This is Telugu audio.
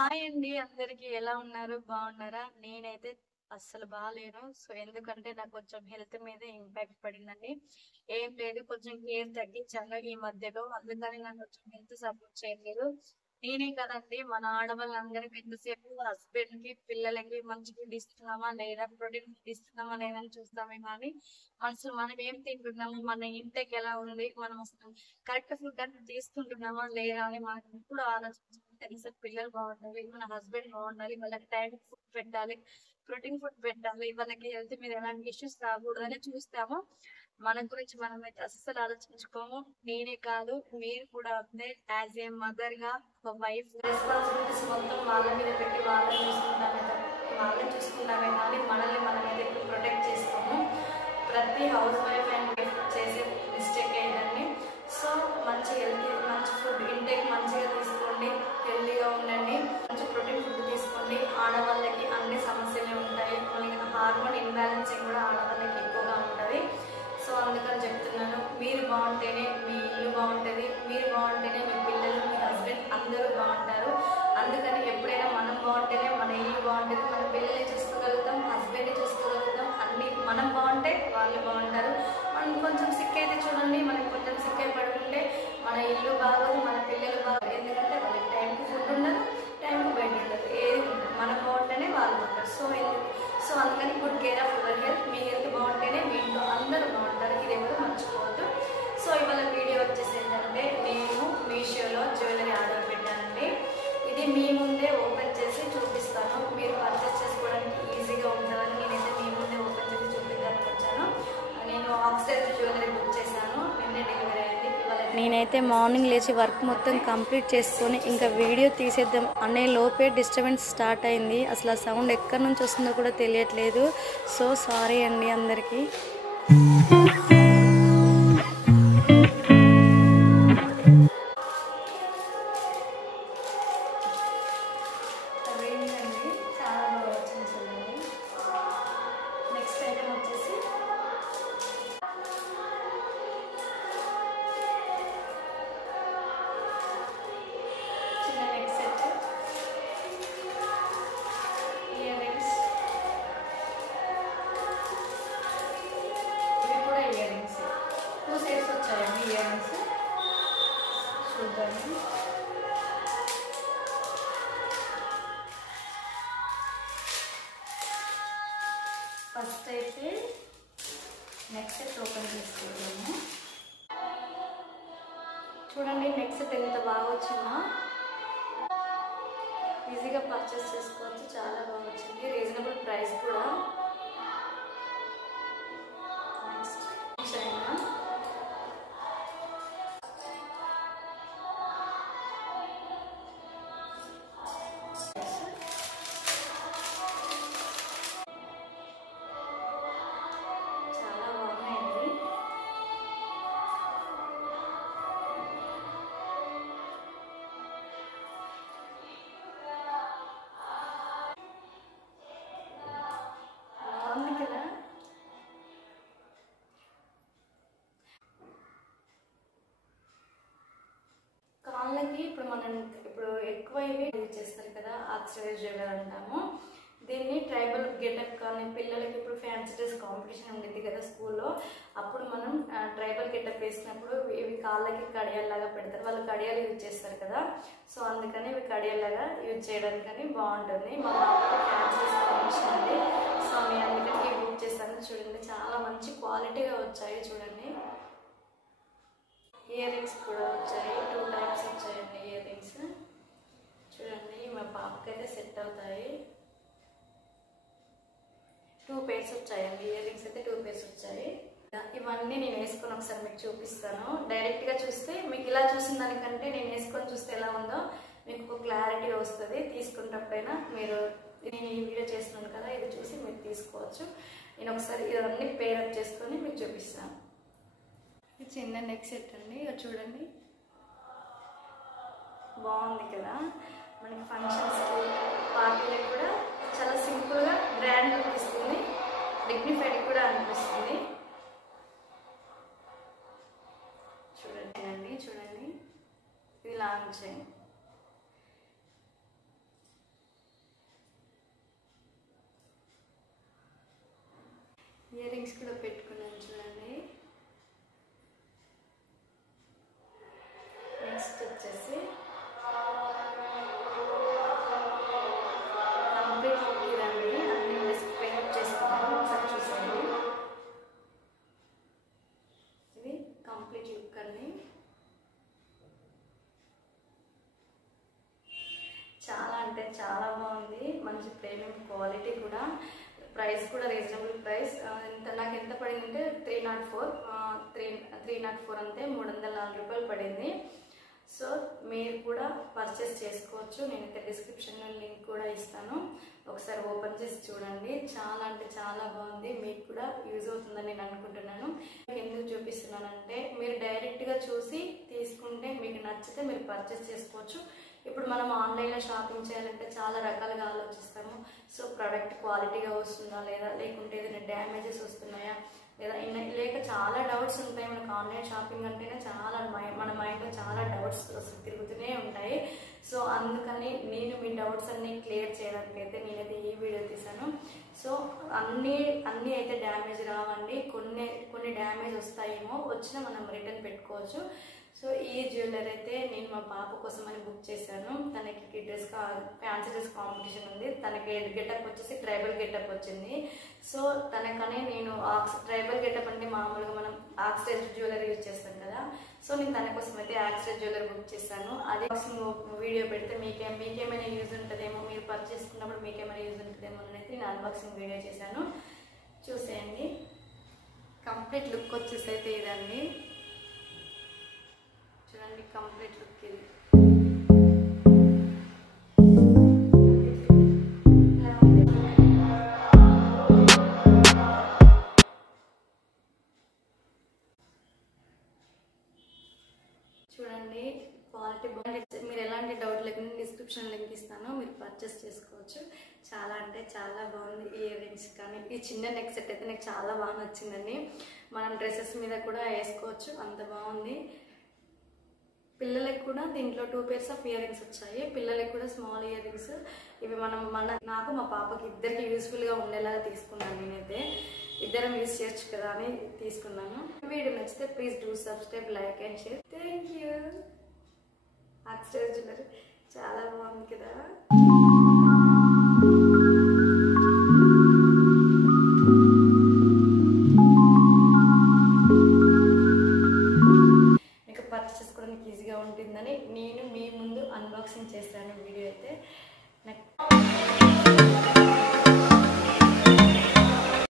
హాయ్ అండి అందరికి ఎలా ఉన్నారు? బాగున్నారా? నేనైతే అస్సలు బాలేను. సో, ఎందుకంటే నాకు కొంచెం హెల్త్ మీద ఇంపాక్ట్ పడిందండి. ఏం లేదు కొంచెం కేర్ తగ్గించాను ఈ మధ్యలో. అందుకని నాకు కొంచెం హెల్త్ సపోర్ట్ చేయట్లేదు. నేనే కదండీ మన ఆడవాళ్ళందరికి ఎంతసేపు హస్బెండ్‌కి, పిల్లలకి మంచి ఫుడ్ ఇస్తున్నామా లేదా, ప్రోటీన్ ఫుడ్ ఇస్తున్నామా లేదా అని చూస్తామే కానీ, అసలు మనం ఏం తింటున్నాము, మన ఇంటేక్ ఎలా ఉంది, మనం అసలు కరెక్ట్ ఫుడ్ అనేది తీసుకుంటున్నామా లేదా అని మనం ఎప్పుడు ఆలోచించాలి. కనీసం పిల్లలు బాగుండాలి, మన హస్బెండ్ బాగుండాలి, వాళ్ళకి టైం ఫుడ్ పెట్టాలి, ప్రోటీన్ ఫుడ్ పెట్టాలి, వాళ్ళకి హెల్త్ మీద ఎలాంటి ఇష్యూస్ రాకూడదని చూస్తాము. మన గురించి మనమైతే అస్సలు ఆలోచించుకోము. నేనే కాదు మీరు కూడా అంతే. యాజ్ ఏ మదర్ గా ఒక వైఫ్ రెస్పాన్సిబిలిటీస్ మొత్తం వాళ్ళ మీద పెట్టి వాళ్ళని చూసుకుంటామే కానీ మనల్ని మనమైతే ఎప్పుడు ప్రొటెక్ట్ చేసుకోము. ప్రతి హౌస్ వైఫ్ అండ్ వైఫ్ చేసే మిస్టేక్ ఏంటండి. సో మంచి మంచి ఫుడ్ ఇంటేక్ మంచిగా తీసుకోండి, హెల్తీగా ఉండండి, మంచి ప్రోటీన్ ఫుడ్ తీసుకోండి. ఆడవాళ్ళకి అన్ని సమస్యలు ఉంటాయి, మనకి హార్మోన్ ఇన్బ్యాలెన్సింగ్ కూడా ఆడవాళ్ళకి ఎక్కువగా ఉంటుంది. సో అందుకని చెప్తున్నాను, మీరు బాగుంటేనే మీ ఇల్లు బాగుంటుంది, మీరు బాగుంటేనే మీ పిల్లలు, మీ హస్బెండ్ అందరూ బాగుంటారు. అందుకని ఎప్పుడైనా మనం బాగుంటేనే మన ఇల్లు బాగుంటుంది, మన పిల్లల్ని చూసుకోగలుగుతాం, హస్బెండ్ని చూసుకోగలుగుతాం. అన్ని మనం బాగుంటే వాళ్ళు బాగుంటారు. మనం కొంచెం సిక్ అయితే చూడండి, మనం కొంచెం సిక్ అయి పడుకుంటే మన ఇల్లు బాగోదు, మన పిల్లలు బాగోదు. ఎందుకంటే వాళ్ళకి టైంకి ఫుడ్ ఉండదు, టైంకి బయట ఉండదు, ఏది ఉండదు. మనం బాగుంటేనే వాళ్ళు బాగుంటారు. సో అందుకని good care of your health. Me health బాగుంటేనే మీ ఇంట్లో అందరూ బాగుంటారు. ఇది ఎవరు మర్చిపోవద్దు. సో ఇవాళ వీడియో వచ్చేసి ఏంటంటే, నేను మీషోలో జ్యువెలరీ ఆర్డర్ పెట్టానండి. ఇది మీ ముందే ఓపెన్ చేసి చూపిస్తాను. మీరు పర్చేస్ చేసుకోవడానికి ఈజీగా ఉంటుందని నేనైతే మీ ముందే ఓపెన్ చేసి చూపించడానికి వచ్చాను. నేను ఆక్సిడైజ్ జ్యువెలరీ బుక్ చేశాను, నిన్నే డెలివరీ అయింది. నేనైతే మార్నింగ్ లేచి వర్క్ మొత్తం కంప్లీట్ చేసుకొని ఇంకా వీడియో తీసేద్దాం అనే లోపే డిస్టర్బెన్స్ స్టార్ట్ అయింది. అసలు ఆ సౌండ్ ఎక్కడి నుంచి వస్తుందో కూడా తెలియట్లేదు. సో సారీ అండి అందరికీ. చాలా బాగా వచ్చింది చూడండి. నెక్స్ట్ ఐటమ్ వచ్చేసి చిన్న నెక్ సెట్, ఇయర్ రింగ్స్. ఇవి కూడా ఇయర్ రింగ్స్, 2 సెట్స్ వచ్చాయండి ఇయర్ రింగ్స్. చూద్దాము. ఫస్ట్ అయితే నెక్ సెట్ ఓపెన్ చేసుకుంటాము. చూడండి నెక్ సెట్ ఎంత బాగా వచ్చిందో. ఈజీగా పర్చేస్ చేసుకోవచ్చు, చాలా బాగా వచ్చింది, రీజనబుల్ ప్రైస్ కూడా. Next China. చాలా బాగున్నాయండి. బాగుంది కదా. కాళ్ళకి ఇప్పుడు ఎక్కువ ఇవి యూజ్ చేస్తారు కదా, ఆక్సిడైజ్ జ్యువెలరీ అంటాము. దీన్ని ట్రైబల్ గెటప్ కానీ, పిల్లలకి ఇప్పుడు ఫ్యాన్సీ డ్రెస్ కాంపిటీషన్ ఉండేది కదా స్కూల్లో, అప్పుడు మనం ట్రైబల్ గెటప్ వేసినప్పుడు ఇవి కాళ్ళకి కడియాల్లాగా పెడతారు. వాళ్ళు కడియాలు యూజ్ చేస్తారు కదా, సో అందుకని ఇవి కడియాల్లాగా యూజ్ చేయడానికని బాగుంటుంది. మా పాపకి ఫ్యాన్సీ డ్రెస్ కాంపిటీషన్ అండి. సో నేను అందుకని ఇవి బుక్ చేస్తాను. చూడండి చాలా మంచి క్వాలిటీగా వచ్చాయి. చూడండి ఇయర్ రింగ్స్ కూడా వచ్చాయి, 2 టైప్స్ వచ్చాయండి ఇయర్ రింగ్స్. చూడండి మా పాపకైతే సెట్ అవుతాయి. 2 పేర్స్ వచ్చాయండి ఇయర్ రింగ్స్ అయితే 2 పేర్స్ వచ్చాయి. ఇవన్నీ నేను వేసుకొని ఒకసారి మీకు చూపిస్తాను. డైరెక్ట్గా చూస్తే మీకు ఇలా చూసిన దానికంటే నేను వేసుకొని చూస్తే ఎలా ఉందో మీకు ఒక క్లారిటీ వస్తుంది. తీసుకున్నప్పుడైనా మీరు నేను ఈ వీడియో చేస్తున్నాను కదా, ఇది చూసి మీరు తీసుకోవచ్చు. నేను ఒకసారి ఇవన్నీ పేరప్ చేసుకొని మీకు చూపిస్తాను. చిన్న నెక్ సెట్ అండి, చూడండి బాగుంది కదా. మనకి ఫంక్షన్స్కి, పార్టీలకు కూడా చాలా సింపుల్గా గ్రాండ్ అనిపిస్తుంది, డిగ్నిఫైడ్ కూడా అనిపిస్తుంది. చూడండి ఇది లాంగ్ చైన్. ఇయర్ రింగ్స్ కూడా పెట్టుకున్నాను చూడండి. నెక్స్ట్ వచ్చేసి కంప్లీట్ లుక్ ఇదండి. అన్ని పేరప్ చేసుకున్నాను, ఒకసారి చూసాను. ఇది కంప్లీట్ లుక్ అండి. చాలా అంటే చాలా బాగుంది. మంచి ప్రీమియం క్వాలిటీ కూడా, ప్రైస్ కూడా రీజనబుల్ ప్రైస్. నాకు ఎంత పడిందంటే 304 అంతే, 304 రూపాయలు పడింది. సో మీరు కూడా పర్చేస్ చేసుకోవచ్చు. నేనైతే డిస్క్రిప్షన్లో లింక్ కూడా ఇస్తాను, ఒకసారి ఓపెన్ చేసి చూడండి. చాలా అంటే చాలా బాగుంది, మీకు కూడా యూజ్ అవుతుందని నేను అనుకుంటున్నాను. ఎందుకు చూపిస్తున్నానంటే మీరు డైరెక్ట్గా చూసి తీసుకుంటే మీకు నచ్చితే మీరు పర్చేస్ చేసుకోవచ్చు. ఇప్పుడు మనం ఆన్లైన్లో షాపింగ్ చేయాలంటే చాలా రకాలుగా ఆలోచిస్తాము. సో ప్రోడక్ట్ క్వాలిటీగా వస్తుందా లేదా, లేకుంటే ఏదైనా డ్యామేజెస్ వస్తున్నాయా లేదా, లేక చాలా డౌట్స్ ఉంటాయి. మనకు ఆన్లైన్ షాపింగ్ అంటేనే చాలా మన మైండ్లో చాలా డౌట్స్ తిరుగుతూనే ఉంటాయి. సో అందుకని నేను మీ డౌట్స్ అన్నీ క్లియర్ చేయడానికి అయితే నేనైతే ఈ వీడియో తీసాను. సో అన్నీ అయితే డ్యామేజ్ రావండి, కొన్ని డ్యామేజ్ వస్తాయేమో, వచ్చినా మనం రిటర్న్ పెట్టుకోవచ్చు. సో ఈ జ్యువెలరీ అయితే నేను మా పాప కోసం అని బుక్ చేశాను. తనకి ఫ్యాన్సీ డ్రెస్ కాంపిటీషన్ ఉంది. తనకి గెటప్ వచ్చేసి ట్రైబల్ గెటప్ వచ్చింది. సో తనకనే నేను ట్రైబల్ గెటప్ అంటే మామూలుగా మనం ఆక్సిడైజ్ జ్యువెలరీ యూజ్ చేస్తాం కదా. సో నేను తన కోసం అయితే ఆక్సిడైజ్ జ్యువెలరీ బుక్ చేశాను. అదే వీడియో పెడితే మీకేమైనా యూజ్ ఉంటుందేమో, మీరు పర్చేస్ చేసుకున్నప్పుడు మీకేమైనా యూజ్ ఉంటుందేమో అని అయితే నేను అన్బాక్సింగ్ వీడియో చేశాను, చూసేయండి. కంప్లీట్ లుక్ వచ్చేసి అయితే ఇదండి, చూడండి కంప్లీట్ లుక్ ఇది. చూడండి క్వాలిటీ బాగుంది. మీరు ఎలాంటి డౌట్ లేకుండా డిస్క్రిప్షన్ లింక్ ఇస్తాను, మీరు పర్చేస్ చేసుకోవచ్చు. చాలా అంటే చాలా బాగుంది. ఇయర్ రింగ్స్ కానీ ఈ చిన్న నెక్ సెట్ అయితే నాకు చాలా బాగా నచ్చిందండి. మనం డ్రెస్సెస్ మీద కూడా వేసుకోవచ్చు, అంత బాగుంది. పిల్లలకి కూడా దీంట్లో 2 pairs ఆఫ్ ఇయర్ రింగ్స్ వచ్చాయి. పిల్లలకి కూడా స్మాల్ ఇయర్ రింగ్స్. ఇవి నాకు మా పాపకి ఇద్దరికి యూస్ఫుల్గా ఉండేలాగా తీసుకున్నాను. నేనైతే ఇద్దరం యూజ్ చేయొచ్చు కదా అని తీసుకున్నాను. వీడియో నచ్చితే please do subscribe, like and share. Thank you. Oxidise jewellery చాలా బాగుంది కదా. మీకు పర్చేస్ చేసుకోవడానికి ఈజీగా ఉంటుందని నేను మీ ముందు అన్బాక్సింగ్ చేశాను వీడియో అయితే.